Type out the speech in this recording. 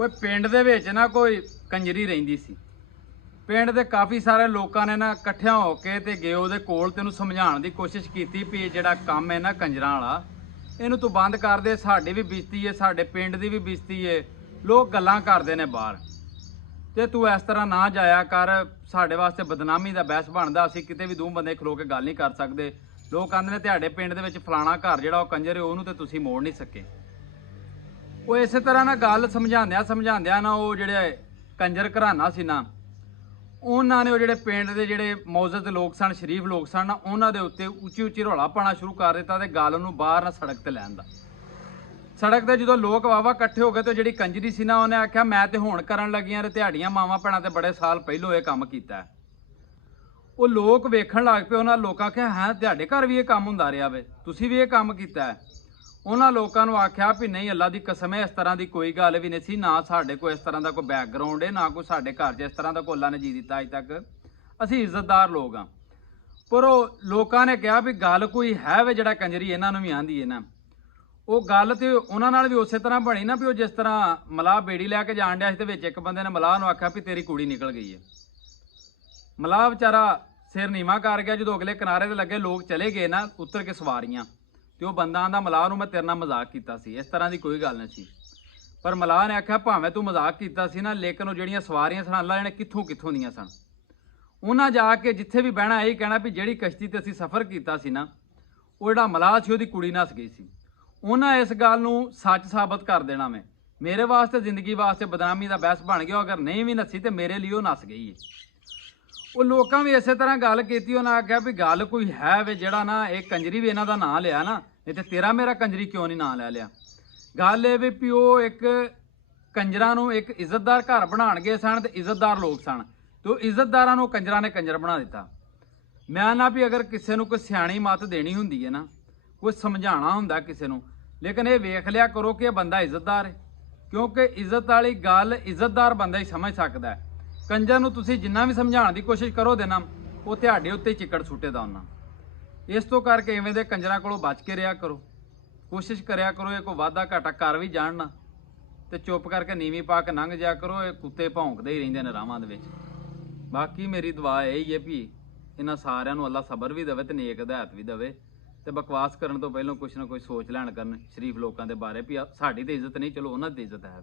कोई पिंड दे विच ना कोई कंजरी रहिंदी सी। पिंड दे काफ़ी सारे लोगों ने ना इकट्ठिया होके ते गए उहदे कोल ते उहनूं समझाउण दी कोशिश कीती भी जिहड़ा काम है ना कंजरां वाला इहनूं तूं बंद कर दे, साडी भी बेइज्जती है, साडे पिंड दी भी बेइज्जती है, लोग गल्लां करदे ने बाहर ते तू इस तरह ना जाया कर, साडे वास्ते बदनामी दा बहस बनदा, असीं किते भी दो बंदे खलो के गल नहीं कर सकदे। लोग कहंदे ने तुहाडे पिंड दे विच फलाना घर जिहड़ा ओह कंजर है ओहनूं ते तुसीं मोड़ नहीं सके। ਉਹ ਇਸੇ ਤਰ੍ਹਾਂ ਨਾ ਗੱਲ ਸਮਝਾਉਂਦਿਆਂ ਨਾ ਉਹ ਜਿਹੜੇ ਕੰਜਰ ਘਰਾਨਾ ਸੀ ਨਾ ਉਹਨਾਂ ਨੇ ਉਹ ਜਿਹੜੇ ਪਿੰਡ ਦੇ ਜਿਹੜੇ ਮੌਜੂਦ ਲੋਕ ਸਨ, ਸ਼ਰੀਫ ਲੋਕ ਸਨ ਨਾ, ਉਹਨਾਂ ਦੇ ਉੱਤੇ ਉੱਚੀ ਉੱਚੀ ਰੌਲਾ ਪਾਉਣਾ ਸ਼ੁਰੂ ਕਰ ਦਿੱਤਾ ਤੇ ਗੱਲ ਨੂੰ ਬਾਹਰ ਨਾ ਸੜਕ ਤੇ ਲੈਣ ਦਾ। ਸੜਕ ਤੇ ਜਦੋਂ ਲੋਕ ਵਾਵਾ ਇਕੱਠੇ ਹੋ ਗਏ ਤੇ ਜਿਹੜੀ ਕੰਜਰੀ ਸੀ ਨਾ ਉਹਨੇ ਆਖਿਆ ਮੈਂ ਤੇ ਹੁਣ ਕਰਨ ਲੱਗੀਆਂ ਤੇ ਤੁਹਾਡੀਆਂ ਮਾਵਾਂ ਭੈਣਾਂ ਤੇ ਬੜੇ ਸਾਲ ਪਹਿਲੋਂ ਇਹ ਕੰਮ ਕੀਤਾ। ਉਹ ਲੋਕ ਵੇਖਣ ਲੱਗ ਪਏ, ਉਹਨਾਂ ਲੋਕਾਂ ਕਿਹਾ ਹੈ ਤੁਹਾਡੇ ਘਰ ਵੀ ਇਹ ਕੰਮ ਹੁੰਦਾ ਰਿਹਾ ਵੇ, ਤੁਸੀਂ ਵੀ ਇਹ ਕੰਮ ਕੀਤਾ। ਉਹਨਾਂ ਲੋਕਾਂ ਨੂੰ ਆਖਿਆ ਵੀ ਨਹੀਂ ਅੱਲਾ ਦੀ ਕਸਮ ਹੈ ਇਸ ਤਰ੍ਹਾਂ ਦੀ ਕੋਈ ਗੱਲ ਵੀ ਨਹੀਂ ਸੀ, ਨਾ ਸਾਡੇ ਕੋਲ ਇਸ ਤਰ੍ਹਾਂ ਦਾ ਕੋਈ ਬੈਕਗਰਾਉਂਡ ਹੈ, ਨਾ ਕੋਈ ਸਾਡੇ ਘਰ 'ਚ ਇਸ ਤਰ੍ਹਾਂ ਦਾ ਕੋਈ ਅੱਲਾ ਨੇ ਜੀ ਦਿੱਤਾ ਅੱਜ ਤੱਕ, ਅਸੀਂ ਇੱਜ਼ਤਦਾਰ ਲੋਕ ਹਾਂ। ਪਰ ਉਹ ਲੋਕਾਂ ਨੇ ਕਿਹਾ ਵੀ ਗੱਲ ਕੋਈ ਹੈ ਵੇ ਜਿਹੜਾ ਕੰਜਰੀ ਇਹਨਾਂ ਨੂੰ ਵੀ ਆਂਦੀ ਹੈ ਨਾ। ਉਹ ਗੱਲ ਤੇ ਉਹਨਾਂ ਨਾਲ ਵੀ ਉਸੇ ਤਰ੍ਹਾਂ ਬਣੀ ਨਾ ਵੀ ਉਹ ਜਿਸ ਤਰ੍ਹਾਂ ਮਲਾਹ ਬੇੜੀ ਲੈ ਕੇ ਜਾਣ ਡਿਆ ਸੀ ਤੇ ਵਿੱਚ ਇੱਕ ਬੰਦੇ ਨੇ ਮਲਾਹ ਨੂੰ ਆਖਿਆ ਵੀ ਤੇਰੀ ਕੁੜੀ ਨਿਕਲ ਗਈ ਹੈ। ਮਲਾਹ ਵਿਚਾਰਾ ਸਿਰ ਨੀਵਾਂ ਕਰ ਗਿਆ। ਜਦੋਂ ਅਗਲੇ ਕਿਨਾਰੇ ਤੇ ਲੱਗੇ ਲੋਕ ਚਲੇ ਗਏ ਨਾ ਉਤਰ ਕੇ ਸਵਾਰੀਆਂ ਤੇ ਉਹ ਬੰਦਾ ਆਂਦਾ ਮਲਾਹ ਨੂੰ ਮੈਂ ਤੇਰੇ ਨਾਲ ਮਜ਼ਾਕ ਕੀਤਾ ਸੀ, ਇਸ ਤਰ੍ਹਾਂ ਦੀ ਕੋਈ ਗੱਲ ਨਹੀਂ ਸੀ। ਪਰ ਮਲਾਹ ਨੇ ਆਖਿਆ ਭਾਵੇਂ ਤੂੰ ਮਜ਼ਾਕ ਕੀਤਾ ਸੀ ਨਾ, ਲੇਕਿਨ ਉਹ ਜਿਹੜੀਆਂ ਸਵਾਰੀਆਂ ਸਨ ਅੱਲਾ ਜਾਣੇ ਕਿੱਥੋਂ ਦੀਆਂ ਸਨ। ਉਹਨਾਂ ਜਾ ਕੇ ਜਿੱਥੇ ਵੀ ਬਹਿਣਾ ਇਹੀ ਕਹਿਣਾ ਵੀ ਜਿਹੜੀ ਕਸ਼ਤੀ ਤੇ ਅਸੀਂ ਸਫ਼ਰ ਕੀਤਾ ਸੀ ਨਾ ਉਹ ਜਿਹੜਾ ਮਲਾਹ ਸੀ ਉਹਦੀ ਕੁੜੀ ਨੱਸ ਗਈ ਸੀ। ਉਹਨਾਂ ਇਸ ਗੱਲ ਨੂੰ ਸੱਚ ਸਾਬਤ ਕਰ ਦੇਣਾ। ਮੈਂ ਮੇਰੇ ਵਾਸਤੇ ਜ਼ਿੰਦਗੀ ਵਾਸਤੇ ਬਦਨਾਮੀ ਦਾ ਬਹਿਸ ਬਣ ਗਿਆ। ਅਗਰ ਨਹੀਂ ਵੀ ਨੱਸੀ ਤੇ ਮੇਰੇ ਲਈ ਉਹ ਨੱਸ ਗਈ ਹੈ। ਉਹ ਲੋਕਾਂ ਵੀ ਇਸੇ ਤਰ੍ਹਾਂ ਗੱਲ ਕੀਤੀ। ਉਹਨਾਂ ਆਖਿਆ ਵੀ ਗੱਲ ਕੋਈ ਹੈ ਵੇ ਜਿਹੜਾ ਨਾ ਇਹ ਕੰਜਰੀ ਵੀ ਇਹਨਾਂ ਦਾ ਨਾਂ ਲਿਆ ਨਾ, ਨਹੀਂ ਤੇ ਤੇਰਾ ਮੇਰਾ ਕੰਜਰੀ ਕਿਉਂ ਨਹੀਂ ਨਾਂ ਲੈ ਲਿਆ। ਗੱਲ ਇਹ ਵੀ ਉਹ ਇੱਕ ਕੰਜਰਾਂ ਨੂੰ ਇੱਕ ਇੱਜ਼ਤਦਾਰ ਘਰ ਬਣਾਉਣ ਗਏ ਸਨ ਤੇ ਇੱਜ਼ਤਦਾਰ ਲੋਕ ਸਨ ਤੇ ਉਹ ਇੱਜ਼ਤਦਾਰਾਂ ਨੂੰ ਕੰਜਰਾਂ ਨੇ ਕੰਜਰ ਬਣਾ ਦਿੱਤਾ। ਮੈਂ ਨਾ ਵੀ ਅਗਰ ਕਿਸੇ ਨੂੰ ਕੋਈ ਸਿਆਣੀ ਮੱਤ ਦੇਣੀ ਹੁੰਦੀ ਹੈ ਨਾ, ਕੋਈ ਸਮਝਾਉਣਾ ਹੁੰਦਾ ਕਿਸੇ ਨੂੰ, ਲੇਕਿਨ ਇਹ ਵੇਖ ਲਿਆ ਕਰੋ ਕਿ ਇਹ ਬੰਦਾ ਇੱਜ਼ਤਦਾਰ ਹੈ, ਕਿਉਂਕਿ ਇੱਜ਼ਤ ਵਾਲੀ ਗੱਲ ਇੱਜ਼ਤਦਾਰ ਬੰਦਾ ਹੀ ਸਮਝ ਸਕਦਾ ਹੈ। ਕੰਜਰ ਨੂੰ ਤੁਸੀਂ ਜਿੰਨਾ ਵੀ ਸਮਝਾਉਣ ਦੀ ਕੋਸ਼ਿਸ਼ ਕਰੋ ਦੇਣਾ ਉਹ ਤੁਹਾਡੇ ਉੱਤੇ ਚਿੱਕੜ ਸੁੱਟੇਦਾ ਉਹਨਾਂ। ਇਸ ਤੋਂ ਕਰਕੇ ਇਵੇਂ ਦੇ ਕੰਜਰਾਂ ਕੋਲੋਂ ਬਚ ਕੇ ਰਿਹਾ ਕਰੋ। ਕੋਸ਼ਿਸ਼ ਕਰਿਆ ਕਰੋ ਇਹ ਕੋਈ ਵਾਧਾ ਘਾਟਾ ਕਰ ਵੀ ਜਾਣ ਨਾ ਤੇ ਚੁੱਪ ਕਰਕੇ ਨੀਵੀਂ ਪਾ ਕੇ ਲੰਘ ਜਾ ਕਰੋ। ਇਹ ਕੁੱਤੇ ਭੌਂਕਦੇ ਹੀ ਰਹਿੰਦੇ ਨੇ ਰਾਹਾਂ ਦੇ ਵਿੱਚ। ਬਾਕੀ ਮੇਰੀ ਦੁਆ ਇਹ ਹੀ ਹੈ ਵੀ ਇਹਨਾਂ ਸਾਰਿਆਂ ਨੂੰ ਅੱਲਾ ਸਬਰ ਵੀ ਦੇਵੇ ਤੇ ਨੇਕ ਹਦਾਇਤ ਵੀ ਦੇਵੇ ਤੇ ਬਕਵਾਸ ਕਰਨ ਤੋਂ ਪਹਿਲਾਂ ਕੁਛ ਨਾ ਕੁਛ ਸੋਚ ਲੈਣ ਕਰਨ ਸ਼ਰੀਫ ਲੋਕਾਂ ਦੇ ਬਾਰੇ ਵੀ ਸਾਡੀ ਤੇ ਇੱਜ਼ਤ ਨਹੀਂ, ਚਲੋ ਉਹਨਾਂ ਦੀ ਇੱਜ਼ਤ ਹੈ।